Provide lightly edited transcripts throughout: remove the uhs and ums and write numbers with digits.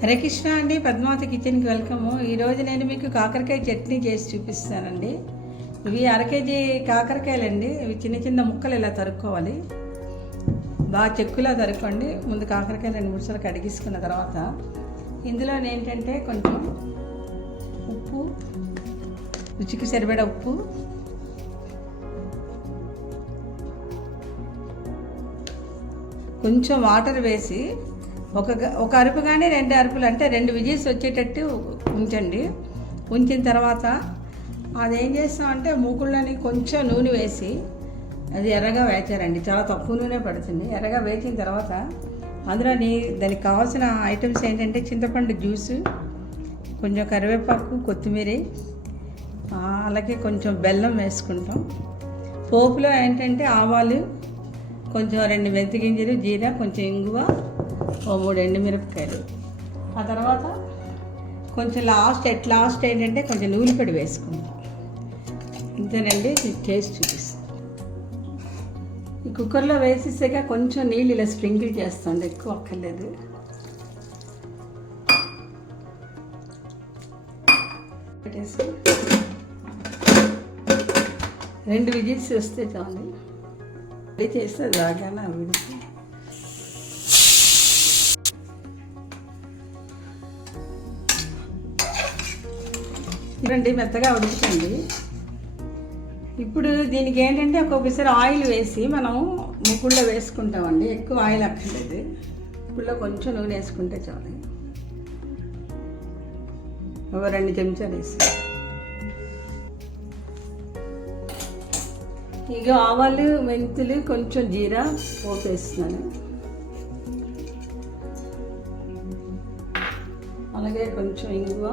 హరే కృష్ణ అండి, పద్మావతి కిచెన్కి వెల్కమ్. ఈరోజు నేను మీకు కాకరకాయ చట్నీ చేసి చూపిస్తానండి. ఇవి 1/2 కేజీ కాకరకాయలండి. ఇవి చిన్న చిన్న ముక్కలు ఇలా తరుక్కోవాలి. బాగా చెక్కులా తరుక్కోండి. ముందు కాకరకాయ 2-3 సార్లు కడిగేసుకున్న తర్వాత ఇందులో ఏంటంటే కొంచెం ఉప్పు, రుచికి సరిపడా ఉప్పు, కొంచెం వాటర్ వేసి ఒక అరుపు కానీ 2 అరుపులు అంటే 2 విజిల్స్ వచ్చేటట్టు ఉంచండి. ఉంచిన తర్వాత అదేం చేస్తామంటే మూకుళ్ళని కొంచెం నూనె వేసి అది ఎర్రగా వేచారండి. చాలా తక్కువ నూనె పడుతుంది. ఎర్రగా వేచిన తర్వాత అందులో దానికి కావాల్సిన ఐటమ్స్ ఏంటంటే చింతపండు జ్యూసు, కొంచెం కరివేపాకు, కొత్తిమీర, అలాగే కొంచెం బెల్లం వేసుకుంటాం. పోపులో ఏంటంటే ఆవాలు, కొంచెం 2 మెంతి గింజలు, జీరా, కొంచెం ఇంగువ, 3 ఎండుమిరపకాయలు. ఆ తర్వాత కొంచెం లాస్ట్ ఏంటంటే కొంచెం నూనెపొడి వేసుకుంటాం. ఇంతేనండి. టేస్ట్ చూపిస్తాం. ఈ కుక్కర్లో వేసేసాక కొంచెం నీళ్ళు ఇలా స్ప్రింకిల్ చేస్తాం, ఎక్కువ అక్కర్లేదు. పెట్టేసి 2 విజిల్స్ వస్తే చాలు. అది చేస్తే రాగానే విడిచి చూడండి, మెత్తగా ఉడుకుతుంది. ఇప్పుడు దీనికి ఏంటంటే ఒక్కొక్కసారి ఆయిల్ వేసి మనం ముక్కుల్లో వేసుకుంటామండి. ఎక్కువ ఆయిల్ అక్కర్లేదు. ముక్కుల్లో కొంచెం నూనె వేసుకుంటే చాలు. 2 చెంచాలు వేసి ఇక ఆవాలు, మెంతులు, కొంచెం జీరా పోపు వేస్తున్నాను. అలాగే కొంచెం ఇంగువ,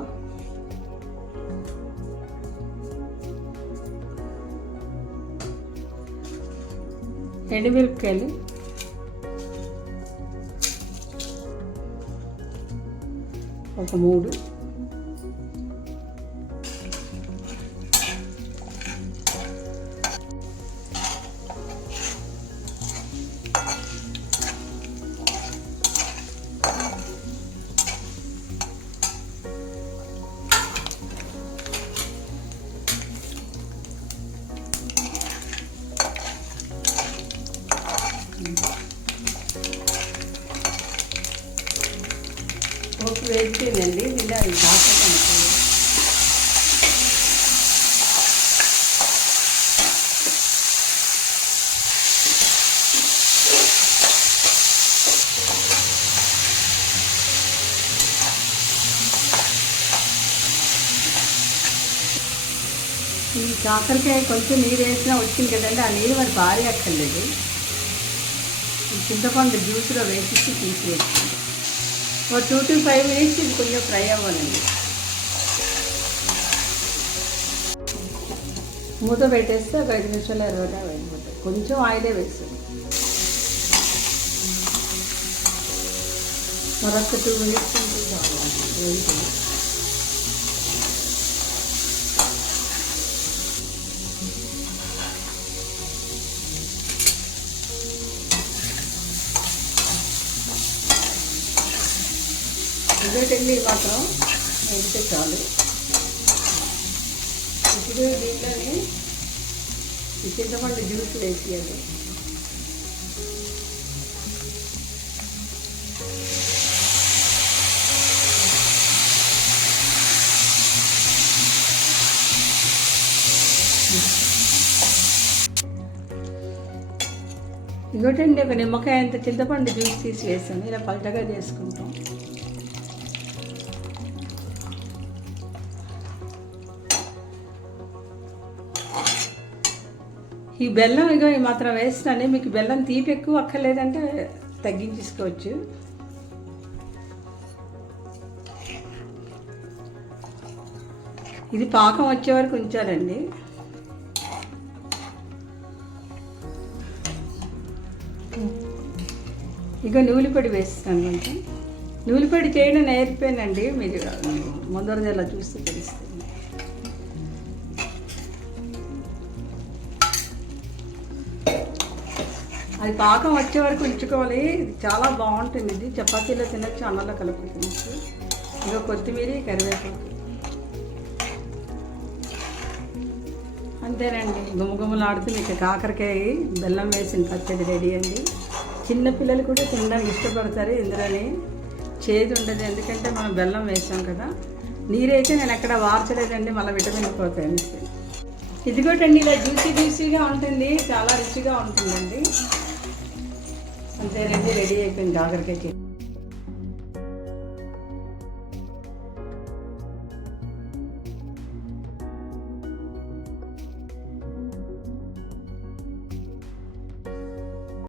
ఎండుమిరపకాయలు, ఒక 3, పోపు వేసిందండి. ఇలా ఈ కాకరకాయ ఈ కాకరకాయ కొంచెం నీరు వేసినా వచ్చింది కదండి. ఆ నీరు మరి భారీ అక్కర్లేదు. ఈ చింతపండు జ్యూస్లో వేసి తీసివేస్తుంది. ఒక 2 to 5 మినిట్స్ ఇది కొంచెం ఫ్రై అవ్వాలండి. మూత పెట్టేస్తే ఒక 5 నిమిషాలు ఎర్రగా వెళ్ళిపోతాయి. కొంచెం ఆయిలే వేస్తుంది. మరొక 2 మినిట్స్ వేయించండి. ఇదేటండి మాత్రం వేస్తే చాలు. ఇప్పుడు దీంట్లోనే ఈ చింతపండు జ్యూస్ వేసేయాలి. ఇదొకటండి, ఒక నిమ్మకాయ అంత చింతపండు జ్యూస్ తీసి వేసాను. ఇలా పలటగా చేసుకుంటాం. ఈ బెల్లం ఇగో ఈ మాత్రం వేస్తాను. మీకు బెల్లం తీపి ఎక్కువ అక్కర్లేదంటే తగ్గించేసుకోవచ్చు. ఇది పాకం వచ్చే వరకు ఉంచాలండి. ఇక నూనెపొడి వేస్తాను. కొంచెం నూనెపొడి చేయడం నేర్పానండి. మీరు ముందర ఇలా చూస్తే తెలుస్తుంది. అది పాకం వచ్చే వరకు ఉంచుకోవాలి. చాలా బాగుంటుంది. ఇది చపాతీలో తినచ్చు, అన్నంలో కలుపుకు తినచ్చు. ఇంకా కొత్తిమీర, కరివేపాకు, అంతేనండి. గుమగుమలాడుతూ మీకు కాకరకాయ బెల్లం వేసిన పచ్చడి రెడీ అండి. చిన్నపిల్లలు కూడా తినడానికి ఇష్టపడతారు. ఇందులోని చేదు ఉండదు, ఎందుకంటే మనం బెల్లం వేసాం కదా. నీరైతే నేను ఎక్కడ వార్చలేదండి, మళ్ళీ విటమిన్ పోతాయి. ఇదిగోటండి, ఇలా జ్యూసీగా ఉంటుంది, చాలా రుచిగా ఉంటుందండి. అంతేనండి, రెడీ అయిపోయింది కాకరకాయ.